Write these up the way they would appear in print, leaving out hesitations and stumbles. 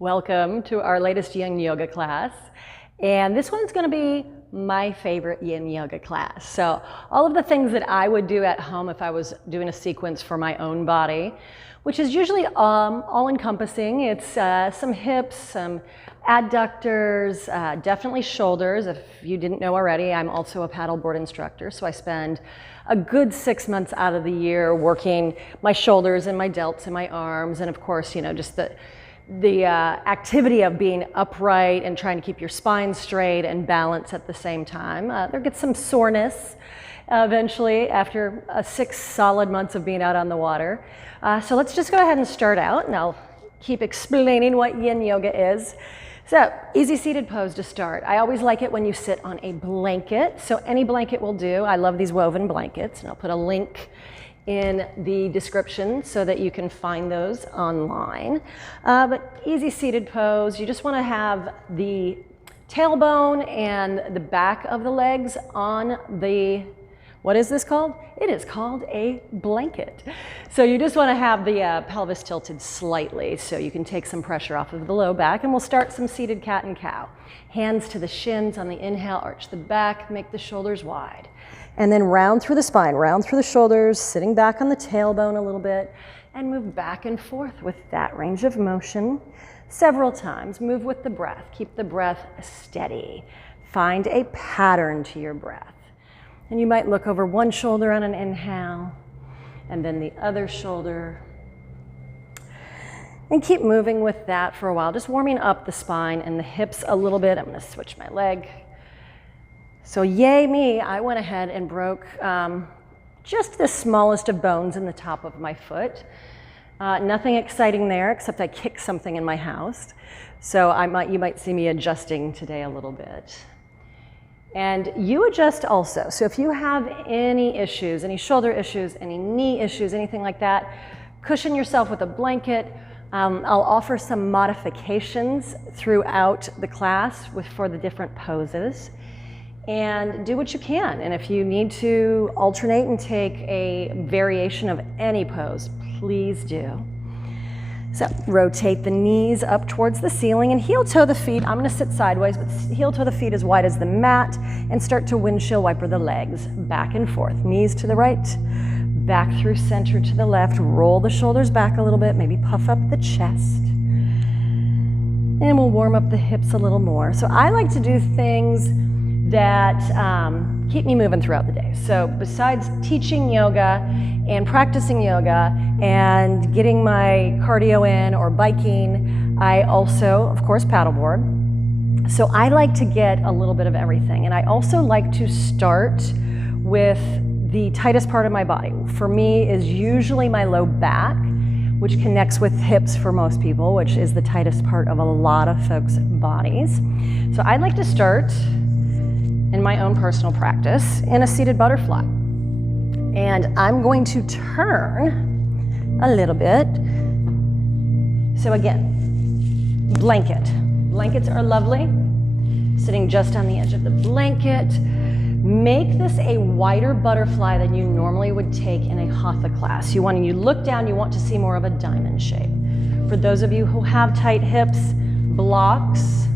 Welcome to our latest Yin Yoga class. And this one's going to be my favorite Yin Yoga class. So all of the things that I would do at home if I was doing a sequence for my own body, which is usually all-encompassing. It's some hips, some adductors, definitely shoulders. If you didn't know already, I'm also a paddleboard instructor, so I spend a good 6 months out of the year working my shoulders and my delts and my arms, and of course, you know, just the activity of being upright and trying to keep your spine straight and balance at the same time. There gets some soreness eventually after 6 solid months of being out on the water. So let's just go ahead and start out, and I'll keep explaining what Yin Yoga is. So, easy seated pose to start. I always like it when you sit on a blanket. So any blanket will do. I love these woven blankets, and I'll put a link in the description so that you can find those online. But easy seated pose, you just want to have the tailbone and the back of the legs on the, what is this called? It is called a blanket. So you just want to have the pelvis tilted slightly so you can take some pressure off of the low back, and we'll start some seated cat and cow. Hands to the shins on the inhale, arch the back, make the shoulders wide. And then round through the spine, round through the shoulders, sitting back on the tailbone a little bit, and move back and forth with that range of motion several times. Move with the breath. Keep the breath steady. Find a pattern to your breath. And you might look over one shoulder on an inhale, and then the other shoulder. And keep moving with that for a while, just warming up the spine and the hips a little bit. I'm going to switch my leg. So yay me, I went ahead and broke just the smallest of bones in the top of my foot. Nothing exciting there, except I kicked something in my house. So you might see me adjusting today a little bit. And you adjust also. So if you have any issues, any shoulder issues, any knee issues, anything like that, cushion yourself with a blanket. I'll offer some modifications throughout the class for the different poses. And do what you can. And if you need to alternate and take a variation of any pose, please do. So rotate the knees up towards the ceiling and heel toe the feet. I'm going to sit sideways, but heel toe the feet as wide as the mat, and start to windshield wiper the legs back and forth. Knees to the right, back through center to the left. Roll the shoulders back a little bit, maybe puff up the chest. And we'll warm up the hips a little more. So I like to do things that keep me moving throughout the day. So besides teaching yoga and practicing yoga and getting my cardio in or biking, I also, of course, paddleboard. So I like to get a little bit of everything. And I also like to start with the tightest part of my body. For me is usually my low back, which connects with hips for most people, which is the tightest part of a lot of folks' bodies. So I'd like to start in my own personal practice in a seated butterfly. And I'm going to turn a little bit. So again, blanket. Blankets are lovely. Sitting just on the edge of the blanket. Make this a wider butterfly than you normally would take in a hatha class. When you look down, you want to see more of a diamond shape. For those of you who have tight hips, blocks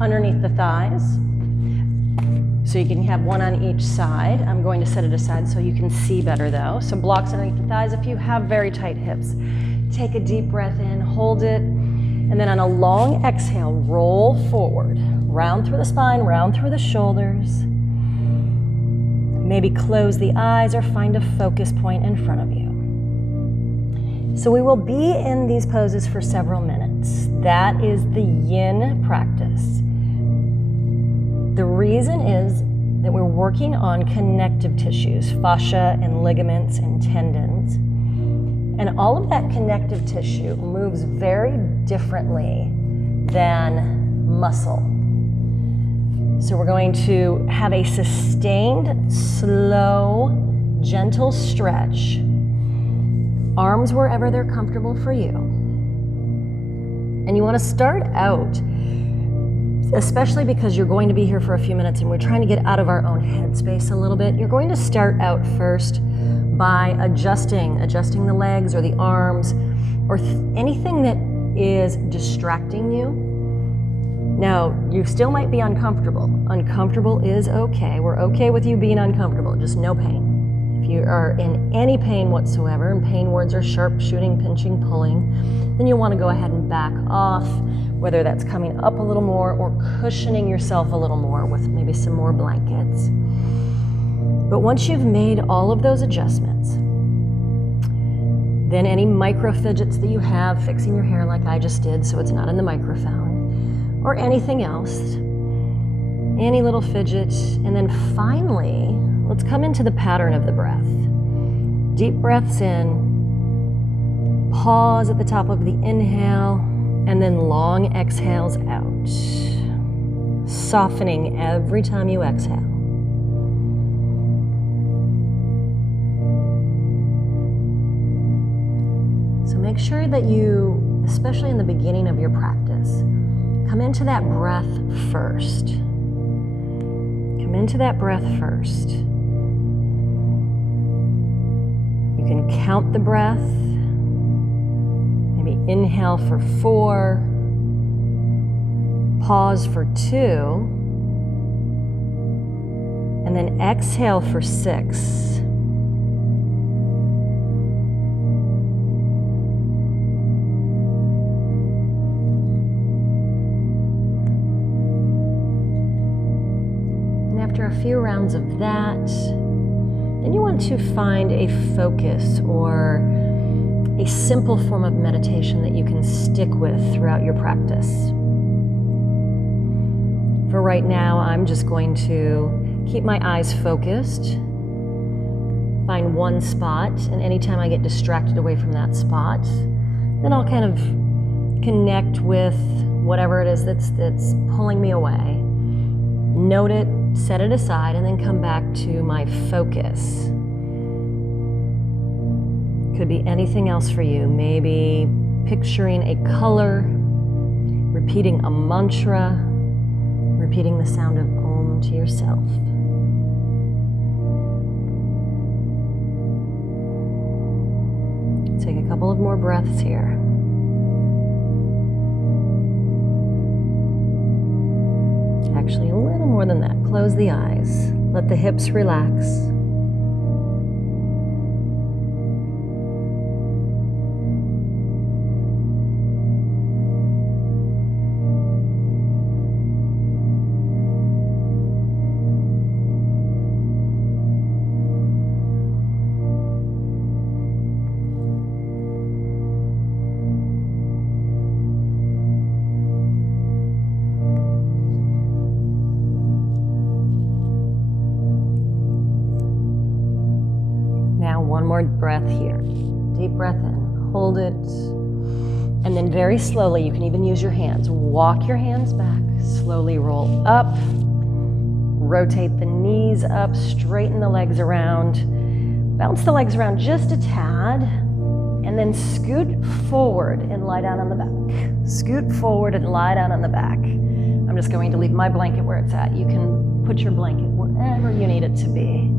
underneath the thighs. So you can have one on each side. I'm going to set it aside so you can see better though. So blocks underneath the thighs if you have very tight hips. Take a deep breath in, hold it, and then on a long exhale, roll forward. Round through the spine, round through the shoulders. Maybe close the eyes or find a focus point in front of you. So we will be in these poses for several minutes. That is the yin practice. The reason is that we're working on connective tissues, fascia and ligaments and tendons. And all of that connective tissue moves very differently than muscle. So we're going to have a sustained, slow, gentle stretch. Arms wherever they're comfortable for you. And you want to start out, especially because you're going to be here for a few minutes and we're trying to get out of our own headspace a little bit, you're going to start out first by adjusting the legs or the arms or anything that is distracting you. Now, you still might be uncomfortable. Uncomfortable is okay. We're okay with you being uncomfortable, just no pain. If you are in any pain whatsoever, and pain words are sharp, shooting, pinching, pulling, then you'll want to go ahead and back off, whether that's coming up a little more or cushioning yourself a little more with maybe some more blankets. But once you've made all of those adjustments, then any micro fidgets that you have, fixing your hair like I just did so it's not in the microphone, or anything else, any little fidget, and then finally, let's come into the pattern of the breath. Deep breaths in, pause at the top of the inhale, and then long exhales out, softening every time you exhale. So make sure that you, especially in the beginning of your practice, come into that breath first. Come into that breath first. You can count the breath. Maybe inhale for 4, pause for 2, and then exhale for 6. After a few rounds of that, then you want to find a focus or a simple form of meditation that you can stick with throughout your practice. For right now, I'm just going to keep my eyes focused, find one spot, and anytime I get distracted away from that spot, then I'll kind of connect with whatever it is that's pulling me away. Note it, set it aside, and then come back to my focus. Could be anything else for you. Maybe picturing a color, repeating a mantra, repeating the sound of Om to yourself. Take a couple of more breaths here. Actually, a little more than that. Close the eyes. Let the hips relax. One more breath here. Deep breath in, hold it, and then very slowly, you can even use your hands. Walk your hands back, slowly roll up, rotate the knees up, straighten the legs around, bounce the legs around just a tad, and then scoot forward and lie down on the back. Scoot forward and lie down on the back. I'm just going to leave my blanket where it's at. You can put your blanket wherever you need it to be.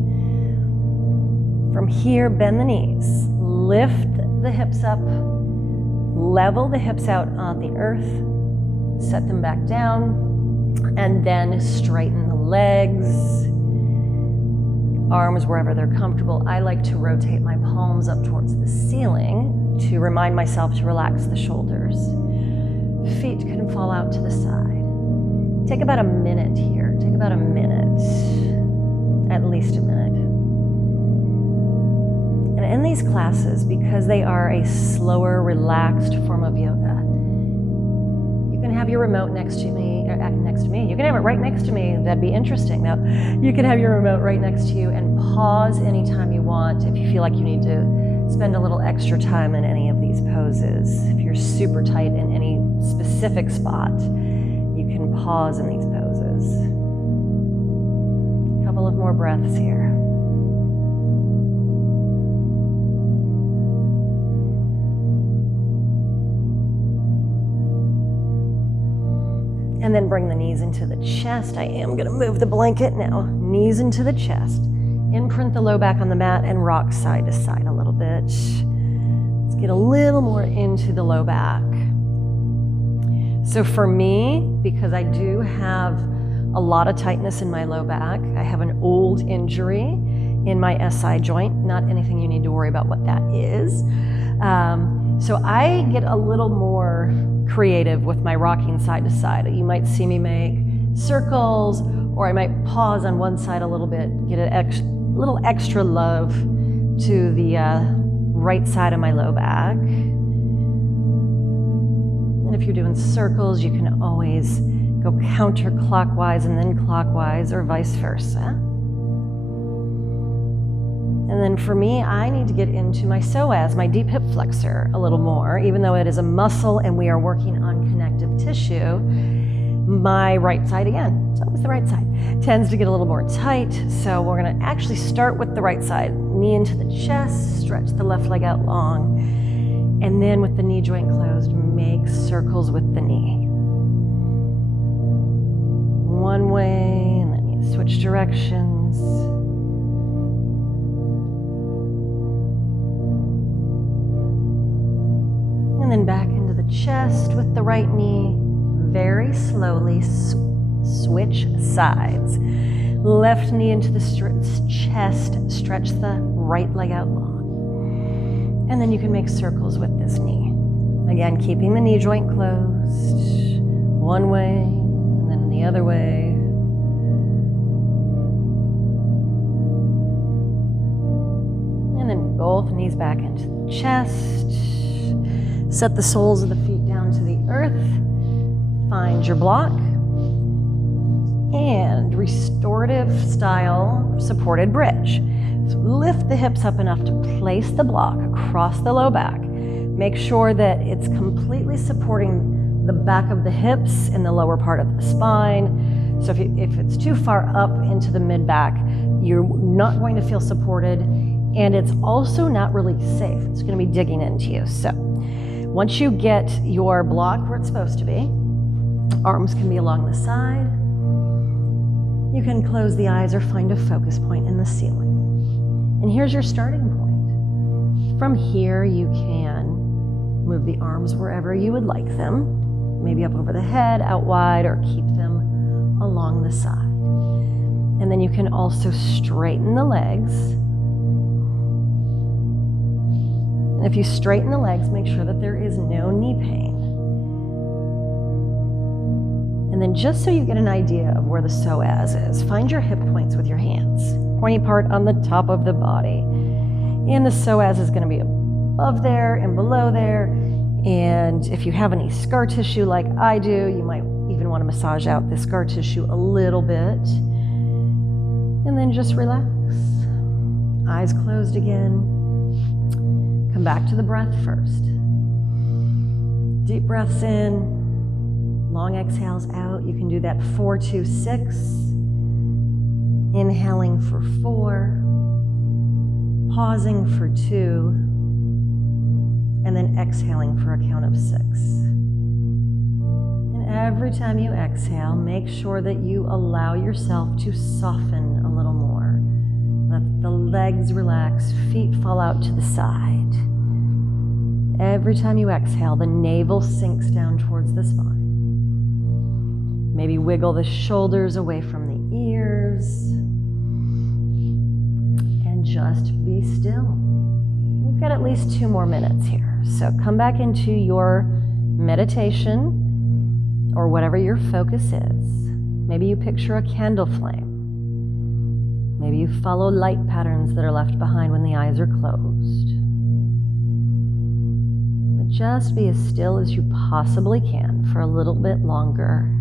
From here, bend the knees, lift the hips up, level the hips out on the earth, set them back down, and then straighten the legs, arms wherever they're comfortable. I like to rotate my palms up towards the ceiling to remind myself to relax the shoulders. Feet can fall out to the side. Take about a minute here, take about a minute, at least a minute. And in these classes, because they are a slower, relaxed form of yoga, you can have your remote next to me. You can have it right next to me. That'd be interesting. Now, you can have your remote right next to you and pause anytime you want if you feel like you need to spend a little extra time in any of these poses. If you're super tight in any specific spot, you can pause in these poses. A couple of more breaths here. And then bring the knees into the chest. I am gonna move the blanket now. Knees into the chest. Imprint the low back on the mat and rock side to side a little bit. Let's get a little more into the low back. So for me, because I do have a lot of tightness in my low back, I have an old injury in my SI joint, not anything you need to worry about what that is. So I get a little more creative with my rocking side to side. You might see me make circles, or I might pause on one side a little bit, get a little extra love to the right side of my low back. And if you're doing circles, you can always go counterclockwise and then clockwise, or vice versa. And then for me, I need to get into my psoas, my deep hip flexor, a little more. Even though it is a muscle and we are working on connective tissue, my right side again, it's always the right side, tends to get a little more tight. So we're gonna actually start with the right side. Knee into the chest, stretch the left leg out long. And then with the knee joint closed, make circles with the knee. One way, and then you switch directions. And then back into the chest with the right knee. Very slowly switch sides. Left knee into the chest, stretch the right leg out long. And then you can make circles with this knee. Again, keeping the knee joint closed. One way, and then the other way. And then both knees back into the chest. Set the soles of the feet down to the earth. Find your block. And restorative style supported bridge. So lift the hips up enough to place the block across the low back. Make sure that it's completely supporting the back of the hips and the lower part of the spine. So if it's too far up into the mid back, you're not going to feel supported, and it's also not really safe. It's going to be digging into you. So once you get your block where it's supposed to be, arms can be along the side. You can close the eyes or find a focus point in the ceiling. And here's your starting point. From here, you can move the arms wherever you would like them, maybe up over the head, out wide, or keep them along the side. And then you can also straighten the legs. And if you straighten the legs, make sure that there is no knee pain. And then just so you get an idea of where the psoas is, find your hip points with your hands. Pointy part on the top of the body. And the psoas is going to be above there and below there. And if you have any scar tissue like I do, you might even want to massage out the scar tissue a little bit. And then just relax. Eyes closed again. Come back to the breath first. Deep breaths in. Long exhales out. You can do that 4, 2, 6. Inhaling for 4. Pausing for 2. And then exhaling for a count of 6. And every time you exhale, make sure that you allow yourself to soften a little more. Let the legs relax, feet fall out to the side. Every time you exhale, the navel sinks down towards the spine. Maybe wiggle the shoulders away from the ears. And just be still. We've got at least 2 more minutes here. So come back into your meditation or whatever your focus is. Maybe you picture a candle flame. Maybe you follow light patterns that are left behind when the eyes are closed. But just be as still as you possibly can for a little bit longer.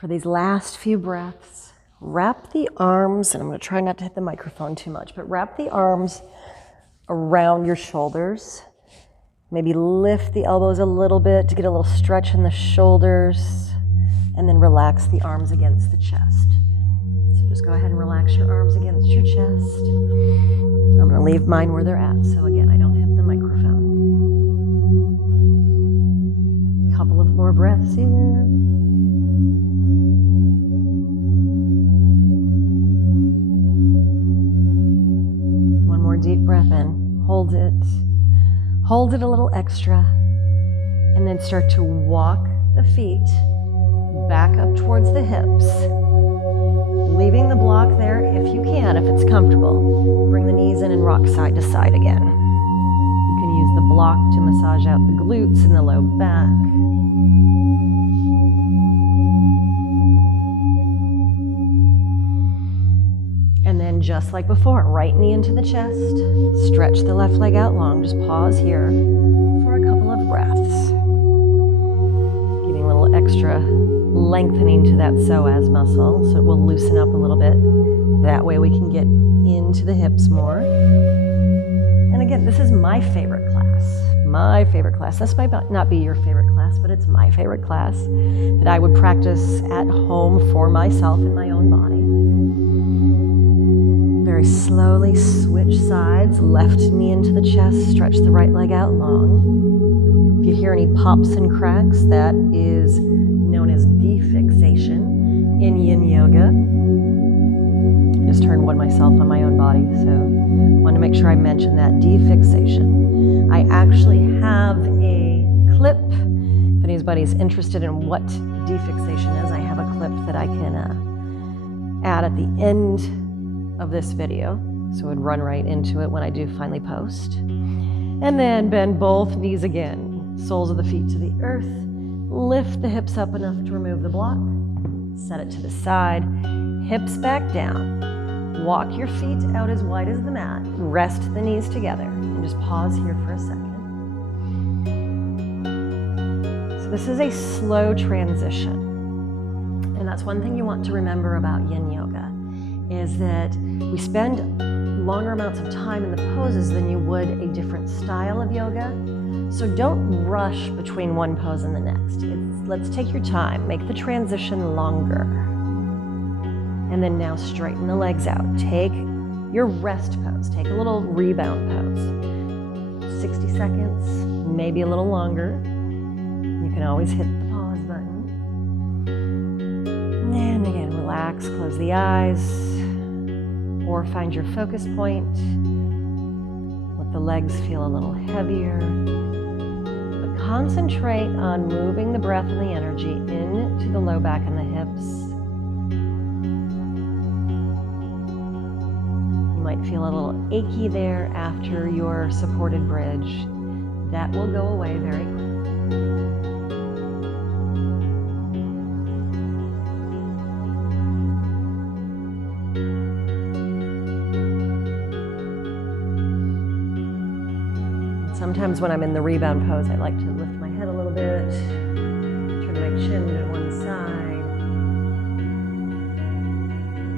For these last few breaths, wrap the arms, and I'm going to try not to hit the microphone too much, but wrap the arms around your shoulders. Maybe lift the elbows a little bit to get a little stretch in the shoulders, and then relax the arms against the chest. So just go ahead and relax your arms against your chest. I'm going to leave mine where they're at, so again, I don't hit the microphone. Couple of more breaths here. One more deep breath in. Hold it. Hold it a little extra, and then start to walk the feet back up towards the hips, leaving the block there if you can, if it's comfortable. Bring the knees in and rock side to side again. You can use the block to massage out the glutes and the low back. And then just like before, right knee into the chest, stretch the left leg out long. Just pause here for a couple of breaths. Giving a little extra lengthening to that psoas muscle so it will loosen up a little bit. That way we can get into the hips more. And again, this is my favorite class. My favorite class. This might not be your favorite class, but it's my favorite class that I would practice at home for myself in my own body. Very slowly switch sides, left knee into the chest, stretch the right leg out long. If you hear any pops and cracks, that is known as defixation in Yin Yoga. I just turned one myself on my own body, so I want to make sure I mention that, defixation. I actually have a clip, if anybody's interested in what defixation is, I have a clip that I can add at the end of this video, so it would run right into it when I do finally post. And then bend both knees again, soles of the feet to the earth, lift the hips up enough to remove the block, set it to the side, hips back down, walk your feet out as wide as the mat, rest the knees together, and just pause here for a second. So this is a slow transition, and that's one thing you want to remember about Yin Yoga, is that we spend longer amounts of time in the poses than you would a different style of yoga. So don't rush between one pose and the next. Let's take your time, make the transition longer. And then now straighten the legs out. Take your rest pose, take a little rebound pose. 60 seconds, maybe a little longer. You can always hit the pause button. And again, relax, close the eyes. Or find your focus point. Let the legs feel a little heavier. But concentrate on moving the breath and the energy into the low back and the hips. You might feel a little achy there after your supported bridge. That will go away very quickly. Sometimes when I'm in the rebound pose, I like to lift my head a little bit, turn my chin to one side,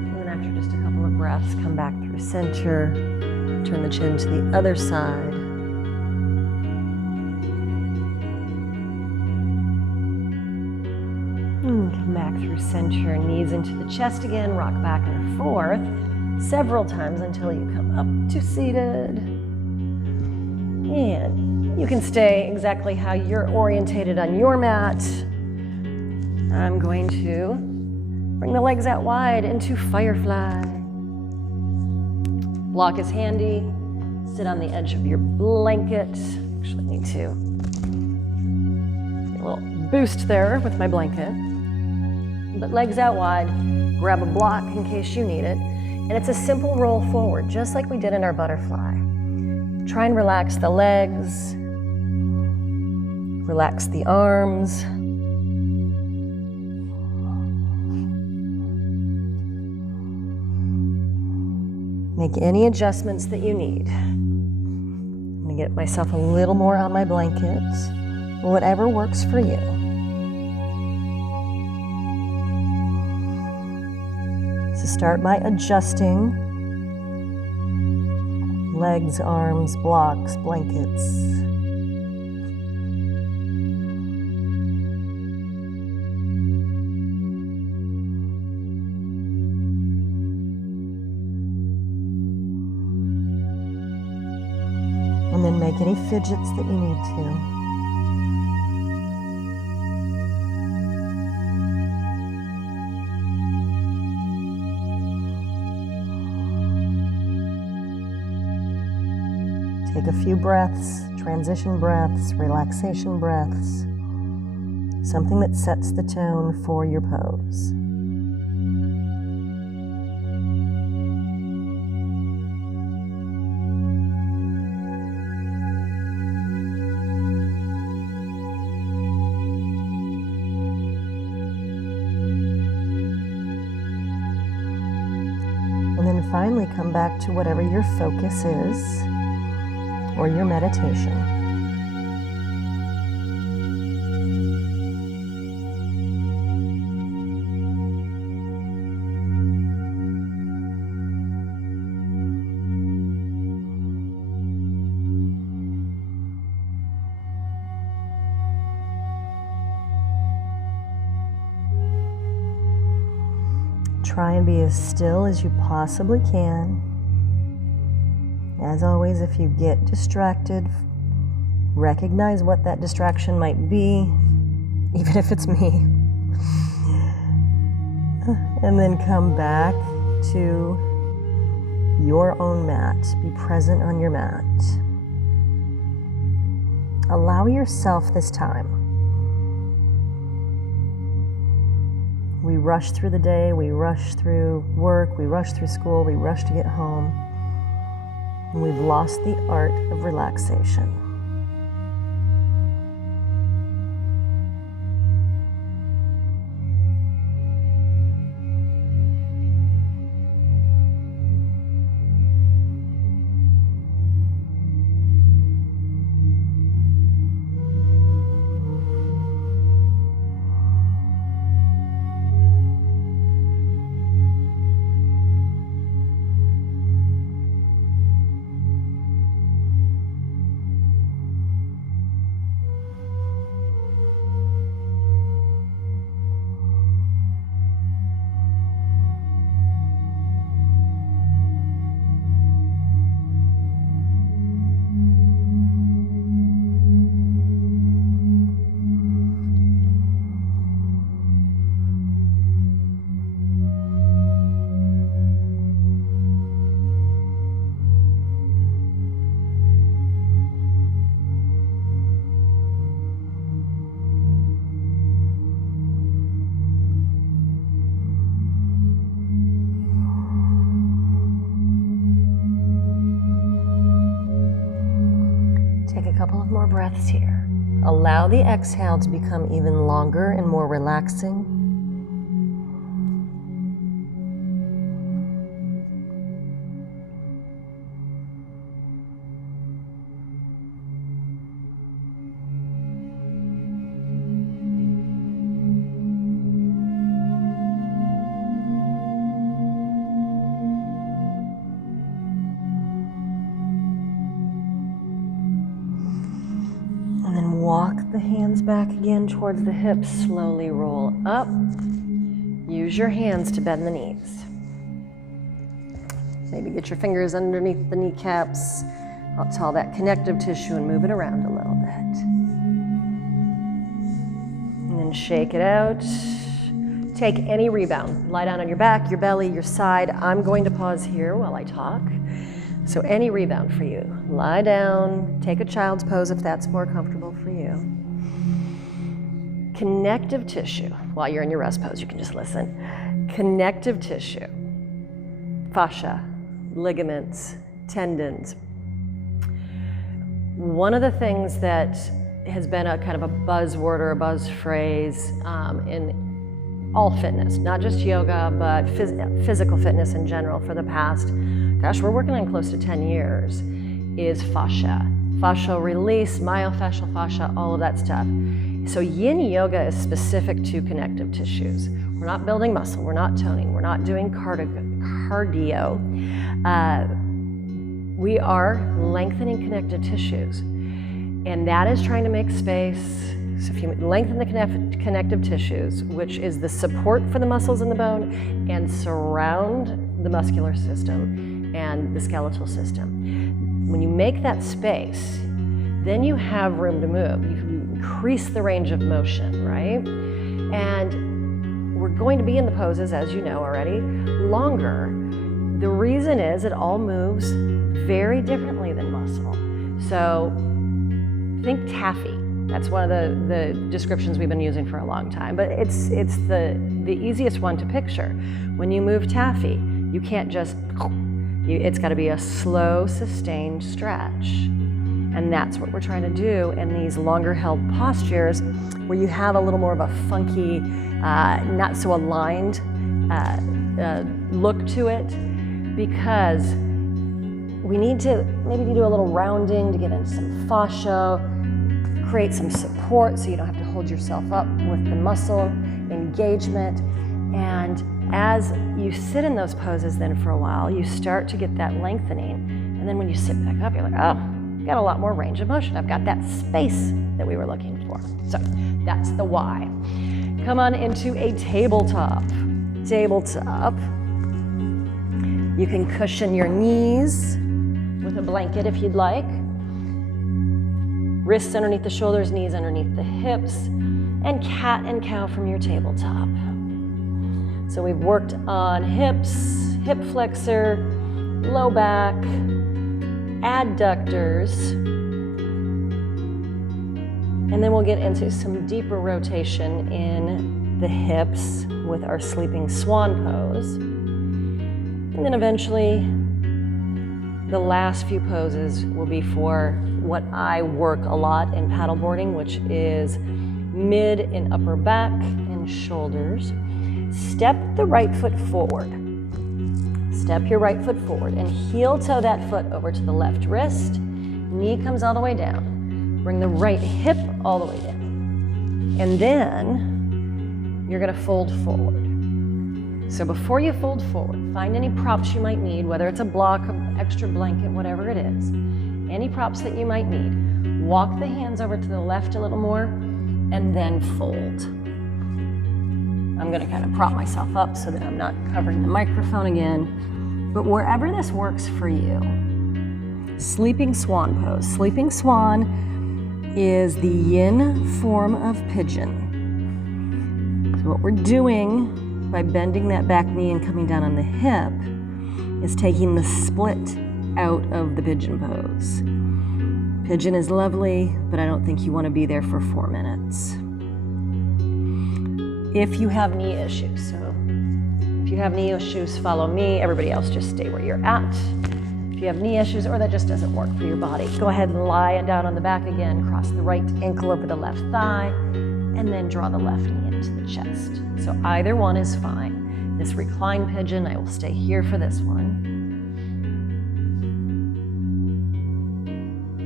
and then after just a couple of breaths, come back through center, turn the chin to the other side. Come back through center, knees into the chest again, rock back and forth several times until you come up to seated. And you can stay exactly how you're orientated on your mat. I'm going to bring the legs out wide into firefly. Block is handy. Sit on the edge of your blanket. Actually need to get a little boost there with my blanket. But legs out wide, grab a block in case you need it. And it's a simple roll forward, just like we did in our butterfly. Try and relax the legs, relax the arms. Make any adjustments that you need. I'm gonna get myself a little more on my blanket, whatever works for you. So start by adjusting legs, arms, blocks, blankets. And then make any fidgets that you need to. Take a few breaths, transition breaths, relaxation breaths, something that sets the tone for your pose. And then finally come back to whatever your focus is, or your meditation. Try and be as still as you possibly can. As always, if you get distracted, recognize what that distraction might be, even if it's me. And then come back to your own mat. Be present on your mat. Allow yourself this time. We rush through the day, we rush through work, we rush through school, we rush to get home. And we've lost the art of relaxation. Take a couple of more breaths here. Allow the exhale to become even longer and more relaxing. Walk the hands back again towards the hips. Slowly roll up. Use your hands to bend the knees. Maybe get your fingers underneath the kneecaps. That's all that connective tissue and move it around a little bit. And then shake it out. Take any rebound. Lie down on your back, your belly, your side. I'm going to pause here while I talk. So any rebound for you. Lie down, take a child's pose if that's more comfortable for you. Connective tissue. While you're in your rest pose, you can just listen. Connective tissue, fascia, ligaments, tendons. One of the things that has been a kind of a buzzword or a buzz phrase in all fitness, not just yoga, but physical fitness in general for the past, gosh, we're working on close to 10 years, is fascia. Fascial release, myofascial fascia, all of that stuff. So Yin Yoga is specific to connective tissues. We're not building muscle, we're not toning, we're not doing cardio. We are lengthening connective tissues. And that is trying to make space. So if you lengthen the connective tissues, which is the support for the muscles in the bone and surround the muscular system and the skeletal system, when you make that space, then you have room to move. You increase the range of motion, right? And we're going to be in the poses, as you know already, longer. The reason is it all moves very differently than muscle. So think taffy. That's one of the descriptions we've been using for a long time, but it's the easiest one to picture. When you move taffy, you can't just, it's got to be a slow, sustained stretch. And that's what we're trying to do in these longer held postures where you have a little more of a funky, not so aligned look to it, because we need to maybe do a little rounding to get into some fascia, create some support so you don't have to hold yourself up with the muscle engagement. And as you sit in those poses then for a while, you start to get that lengthening. And then when you sit back up, you're like, oh, I've got a lot more range of motion. I've got that space that we were looking for. So that's the why. Come on into a tabletop. Tabletop. You can cushion your knees with a blanket if you'd like. Wrists underneath the shoulders, knees underneath the hips, and cat and cow from your tabletop. So we've worked on hips, hip flexor, low back, adductors, and then we'll get into some deeper rotation in the hips with our sleeping swan pose. And then eventually, the last few poses will be for what I work a lot in paddleboarding, which is mid and upper back and shoulders. Step the right foot forward. Step your right foot forward and heel toe that foot over to the left wrist. Knee comes all the way down. Bring the right hip all the way down. And then you're gonna fold forward. So before you fold forward, find any props you might need, whether it's a block, an extra blanket, whatever it is. Any props that you might need. Walk the hands over to the left a little more and then fold. I'm gonna kind of prop myself up so that I'm not covering the microphone again. But wherever this works for you, sleeping swan pose. Sleeping swan is the yin form of pigeon. So what we're doing by bending that back knee and coming down on the hip is taking the split out of the pigeon pose. Pigeon is lovely, but I don't think you want to be there for 4 minutes. If you have knee issues, so if you have knee issues, follow me. Everybody else just stay where you're at. If you have knee issues or that just doesn't work for your body, go ahead and lie down on the back again, cross the right ankle over the left thigh, and then draw the left knee into the chest. So either one is fine. This reclined pigeon, I will stay here for this one.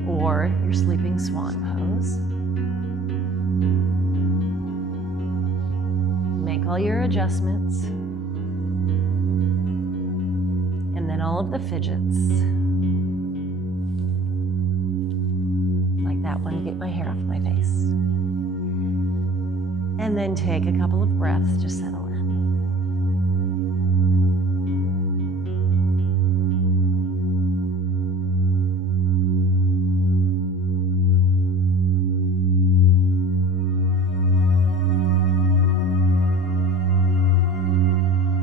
Or your sleeping swan pose. Make all your adjustments. And then all of the fidgets. Like that one, get my hair off my face. And then take a couple of breaths, just settle in.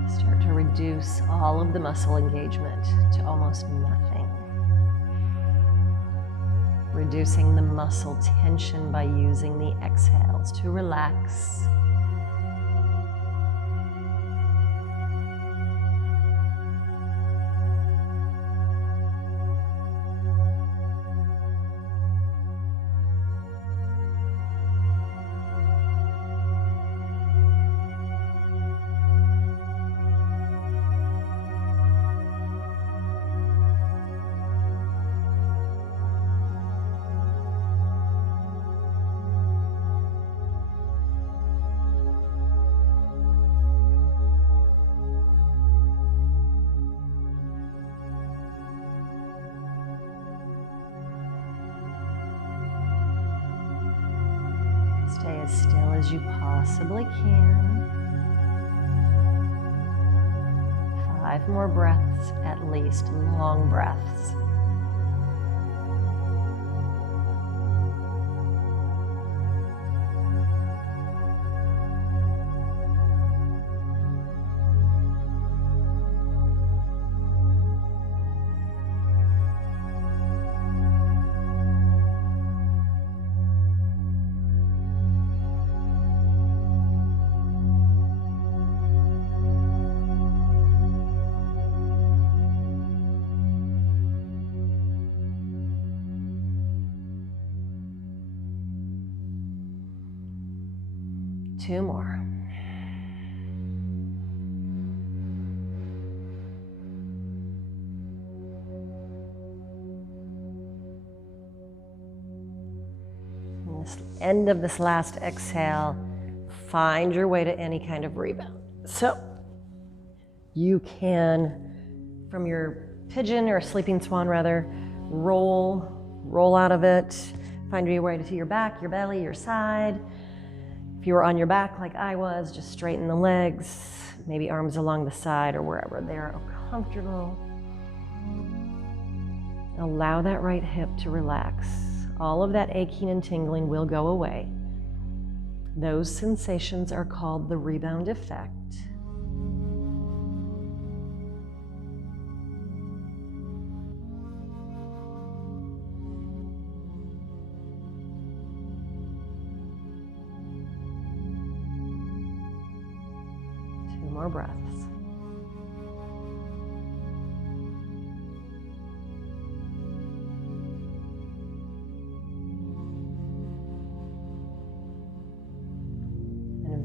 Start to reduce all of the muscle engagement to almost nothing. Reducing the muscle tension by using the exhales to relax. Stay as still as you possibly can. 5 more breaths at least, long breaths. Two more. End of this last exhale, find your way to any kind of rebound. So you can, from your pigeon or sleeping swan rather, roll out of it, find your way to your back, your belly, your side. If you were on your back like I was, just straighten the legs, maybe arms along the side or wherever they're comfortable. Allow that right hip to relax. All of that aching and tingling will go away. Those sensations are called the rebound effect. Two more breaths.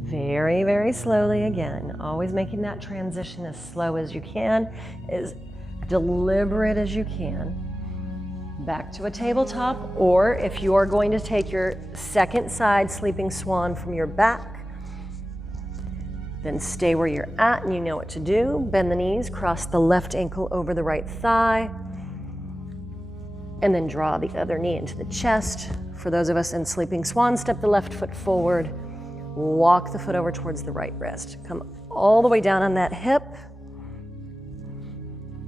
Very, very slowly again, always making that transition as slow as you can, as deliberate as you can. Back to a tabletop, or if you are going to take your second side sleeping swan from your back, then stay where you're at and you know what to do. Bend the knees, cross the left ankle over the right thigh, and then draw the other knee into the chest. For those of us in sleeping swan, step the left foot forward. Walk the foot over towards the right wrist. Come all the way down on that hip.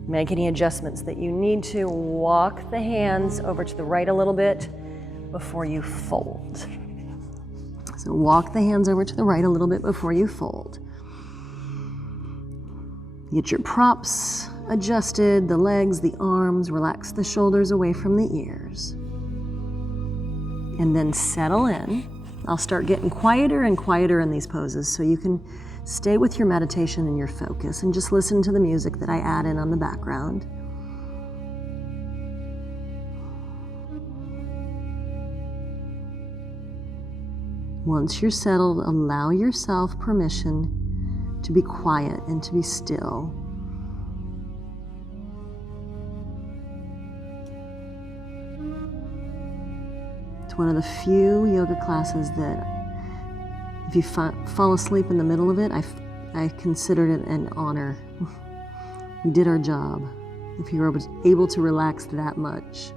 Make any adjustments that you need to. Walk the hands over to the right a little bit before you fold. So walk the hands over to the right a little bit before you fold. Get your props adjusted, the legs, the arms, relax the shoulders away from the ears. And then settle in. I'll start getting quieter and quieter in these poses so you can stay with your meditation and your focus and just listen to the music that I add in on the background. Once you're settled, allow yourself permission to be quiet and to be still. It's one of the few yoga classes that if you fall asleep in the middle of it, I considered it an honor. We did our job if you were able to relax that much.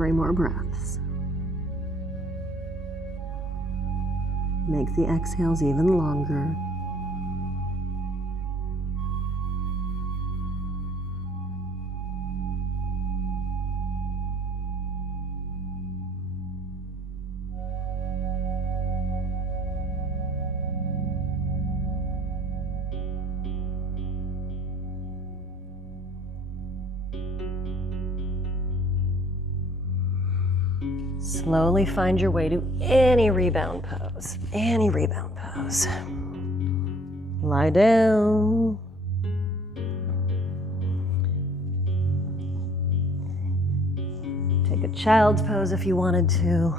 3 more breaths. Make the exhales even longer. Slowly find your way to any rebound pose. Any rebound pose. Lie down. Take a child's pose if you wanted to.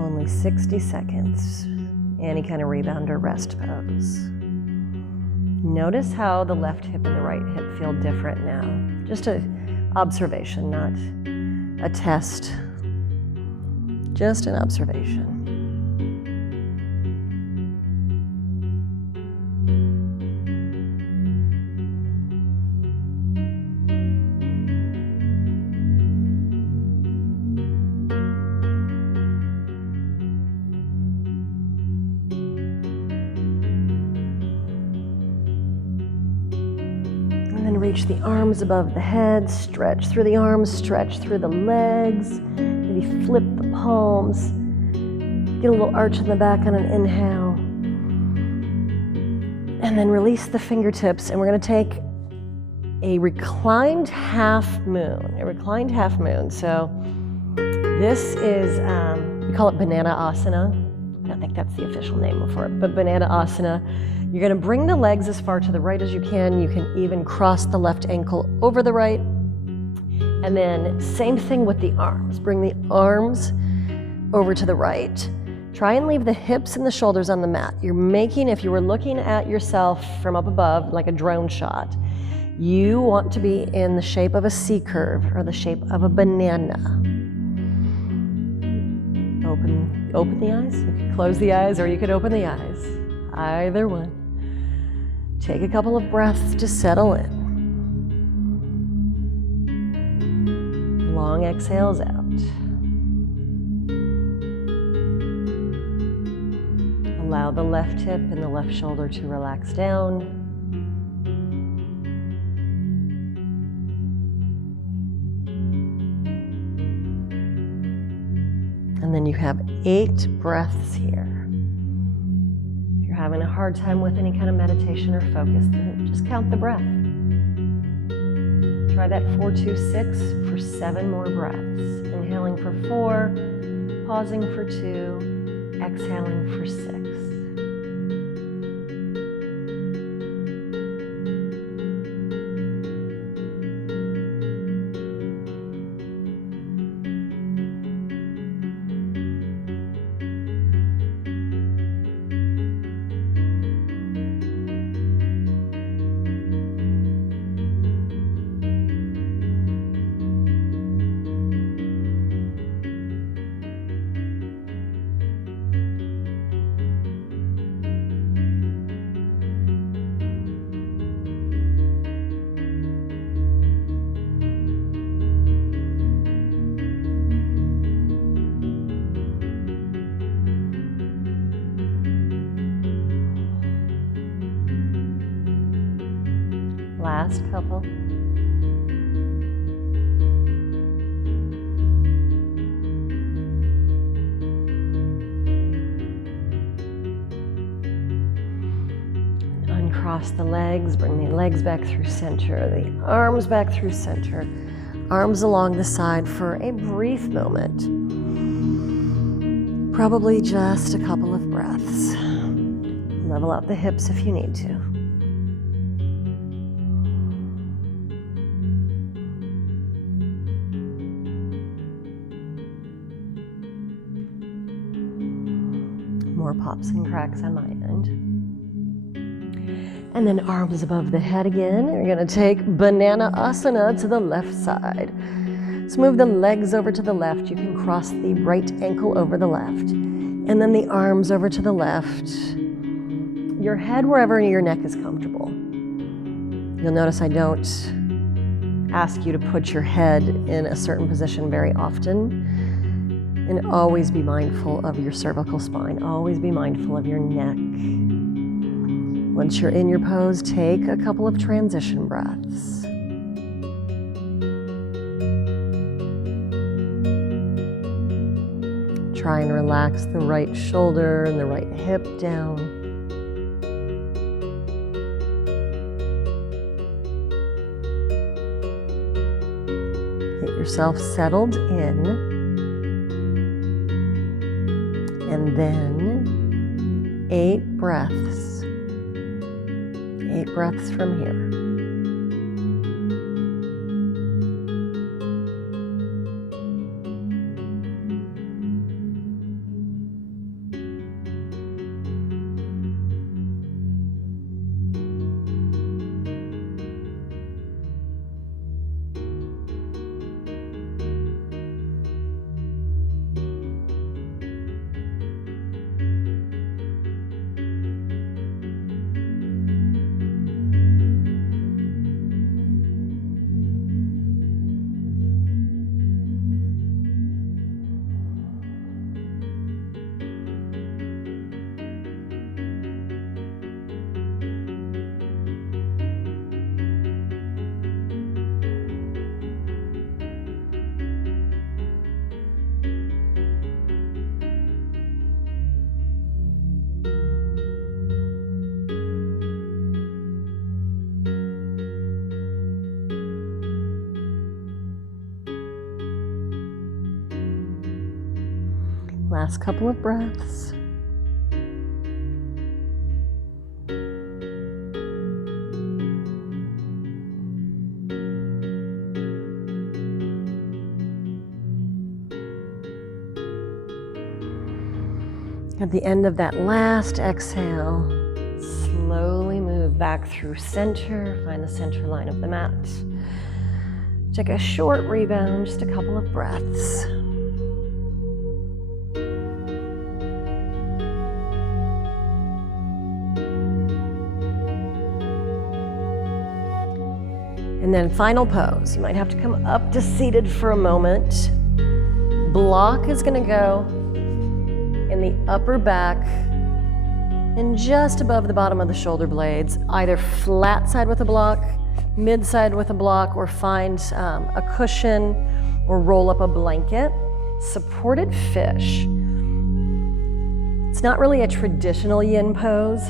Only 60 seconds. Any kind of rebound or rest pose. Notice how the left hip and the right hip feel different now. Just an observation, not a test. Just an observation. Reach the arms above the head, stretch through the arms, stretch through the legs, maybe flip the palms, get a little arch in the back on an inhale, and then release the fingertips, and we're going to take a reclined half moon. So this is, we call it banana asana. I don't think that's the official name for it, but banana asana. You're going to bring the legs as far to the right as you can. You can even cross the left ankle over the right. And then same thing with the arms. Bring the arms over to the right. Try and leave the hips and the shoulders on the mat. You're making, if you were looking at yourself from up above, like a drone shot, you want to be in the shape of a C curve or the shape of a banana. Open the eyes. You could close the eyes or you could open the eyes. Either one. Take a couple of breaths to settle in. Long exhales out. Allow the left hip and the left shoulder to relax down. And then you have 8 breaths here. Having a hard time with any kind of meditation or focus, then just count the breath. Try that 4-2-6 for 7 more breaths. Inhaling for 4, pausing for 2, exhaling for 6. Last couple. Uncross the legs, bring the legs back through center, the arms back through center, arms along the side for a brief moment. Probably just a couple of breaths. Level out the hips if you need to. More pops and cracks on my end. And then arms above the head again. You're gonna take banana asana to the left side. So move the legs over to the left. You can cross the right ankle over the left. And then the arms over to the left. Your head wherever your neck is comfortable. You'll notice I don't ask you to put your head in a certain position very often. And always be mindful of your cervical spine. Always be mindful of your neck. Once you're in your pose, take a couple of transition breaths. Try and relax the right shoulder and the right hip down. Get yourself settled in. And then 8 breaths. 8 breaths from here. Last couple of breaths. At the end of that last exhale, slowly move back through center, find the center line of the mat. Take a short rebound, just a couple of breaths. And then final pose. You might have to come up to seated for a moment. Block is going to go in the upper back and just above the bottom of the shoulder blades, either flat side with a block, mid side with a block, or find a cushion or roll up a blanket. Supported fish. It's not really a traditional yin pose.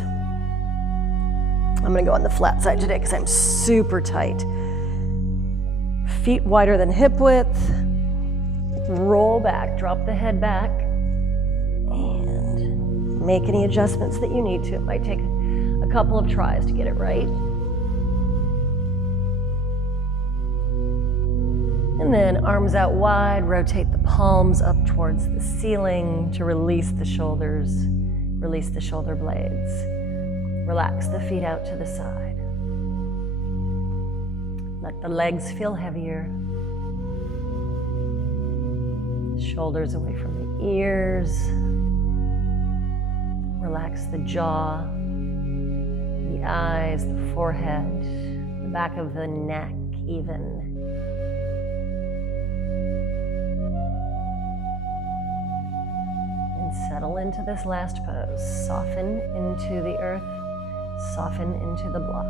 I'm going to go on the flat side today because I'm super tight. Feet wider than hip width. Roll back, drop the head back, and make any adjustments that you need to. It might take a couple of tries to get it right. And then arms out wide, rotate the palms up towards the ceiling to release the shoulders, release the shoulder blades. Relax the feet out to the side. Let the legs feel heavier. Shoulders away from the ears. Relax the jaw, the eyes, the forehead, the back of the neck even. And settle into this last pose. Soften into the earth, soften into the block.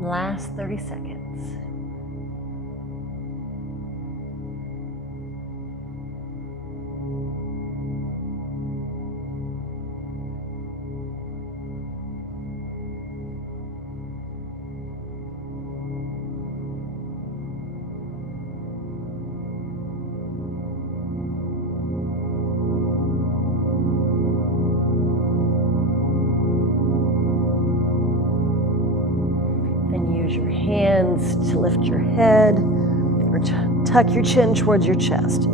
Last 30 seconds. Use your hands to lift your head or tuck your chin towards your chest.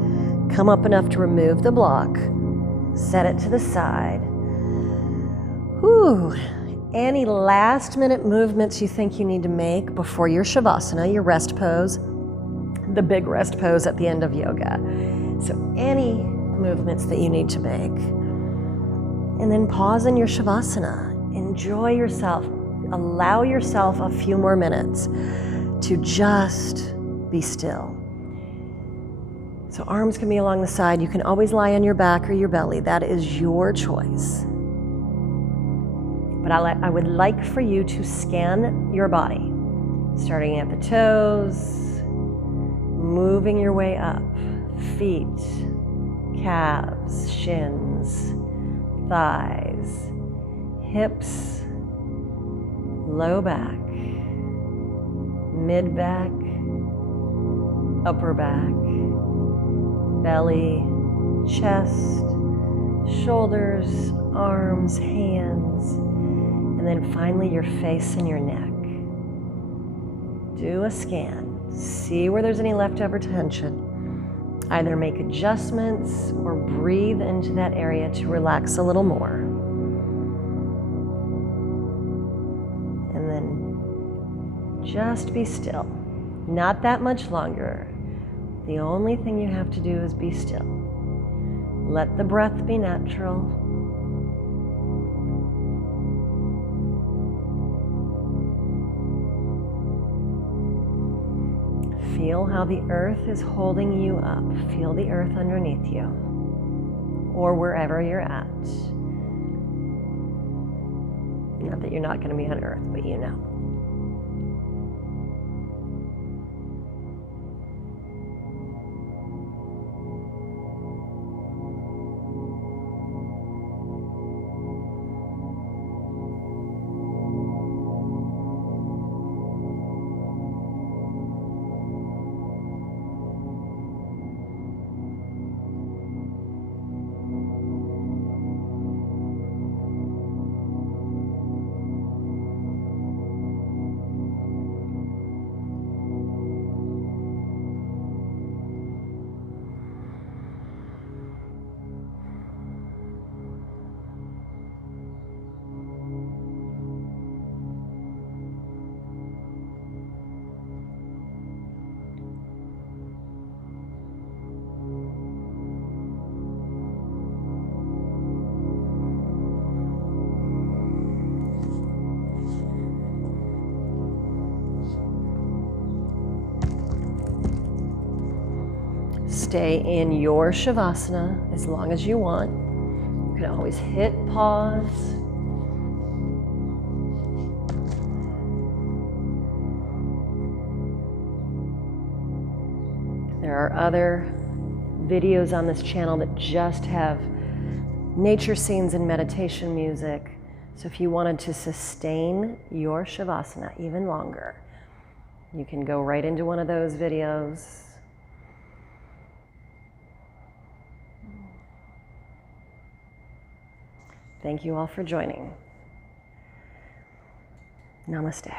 Come up enough to remove the block. Set it to the side. Whew. Any last minute movements you think you need to make before your Shavasana, your rest pose, the big rest pose at the end of yoga. So any movements that you need to make. And then pause in your Shavasana. Enjoy yourself. Allow yourself a few more minutes to just be still. So arms can be along the side. You can always lie on your back or your belly. That is your choice. But I would like for you to scan your body, starting at the toes, moving your way up, feet, calves, shins, thighs, hips, low back, mid back, upper back, belly, chest, shoulders, arms, hands, and then finally your face and your neck. Do a scan. See where there's any leftover tension. Either make adjustments or breathe into that area to relax a little more. And then just be still. Not that much longer. The only thing you have to do is be still. Let the breath be natural. Feel how the earth is holding you up. Feel the earth underneath you, or wherever you're at. Not that you're not going to be on earth, but you know. Stay in your Shavasana as long as you want. You can always hit pause. There are other videos on this channel that just have nature scenes and meditation music. So if you wanted to sustain your Shavasana even longer, you can go right into one of those videos. Thank you all for joining. Namaste.